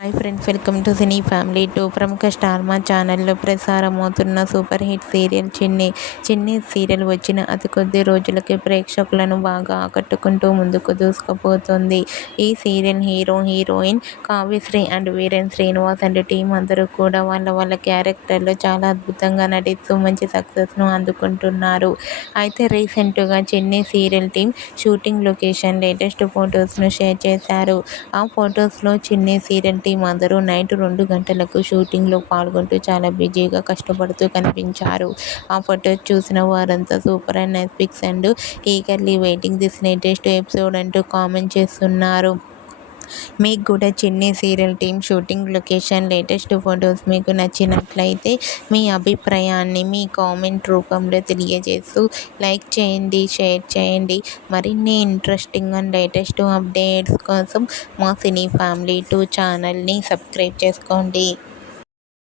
Hi friends, welcome to cine family 2. ప్రముఖ star మా ఛానల్లో ప్రసారమవుతున్న సూపర్ హిట్ సీరియల్ చిన్ని సీరియల్ వచ్చిన అతి కొద్ది రోజులకే ప్రేక్షకులను బాగా ఆకట్టుకుంటూ ముందుకు దూసుకుపోతుంది. ఈ serial hero, heroine Kavyasri and Viren Srinivas and team అందరూ కూడా వాళ్ళ క్యారెక్టర్లో చాలా అద్భుతంగా నటిస్తూ మంచి సక్సెస్ను అందుకుంటున్నారు. అయితే రీసెంట్గా Chinni serial team shooting location latest ఫొటోస్ను షేర్ చేశారు. ఆ ఫొటోస్లో చిన్ని సీరియల్ టీం అందరూ నైట్ 2 గంటలకు షూటింగ్లో పాల్గొంటూ చాలా బిజీగా కష్టపడుతూ కనిపించారు. ఆ ఫొటోస్ చూసిన వారంతా super and nice pics and eagerly waiting this latest episode అంటూ కామెంట్ చేస్తున్నారు. మీకు కూడా Chinni serial team shooting location latest photos మీకు నచ్చినట్లయితే మీ అభిప్రాయాన్ని మీ కామెంట్ రూపంలో తెలియజేస్తూ లైక్ చేయండి, షేర్ చేయండి. మరిన్ని ఇంట్రెస్టింగ్ అండ్ లేటెస్ట్ అప్డేట్స్ కోసం మా సినీ ఫ్యామిలీ 2 ఛానల్ని సబ్స్క్రైబ్ చేసుకోండి.